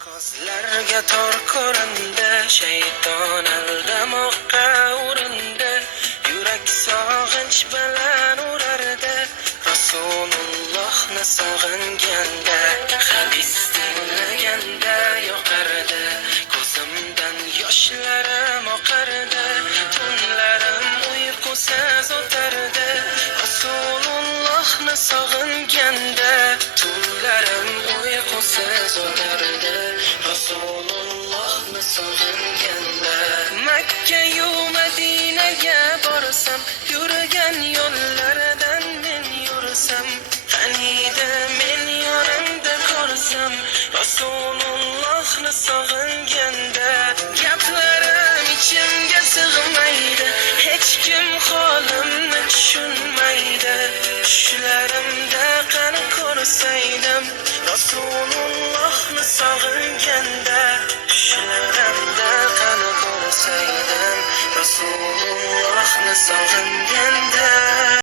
Ko'zlarga tor ko'rindi, shayton aldamoqqa urindi, yurak sog'inch bilan urardi, Rasulullohni sog'inganda, hadis tinglaganda yoqardi, ko'zimdan yoshlarim oqardi, tunlarim uyqusiz o'tardi, Rasulullohni sog'inganda, tunlarim uyqusiz o'tardi, Rasulullohni sog'inganda. Makka-yu Madinaga borsam, yurgan yo'llaridan men yursam, qaniydi men yonimda ko'rsam, Rasulullohni sog'inganda. Gaplarim ichimga sig'maydi, hech kim holimni tushunmaydi, tushlarimda qani ko'rsaydim, Rasulullohni sog'inganda, tushlarimda qani ko'rsaydim, Rasulullohni sog'inganda.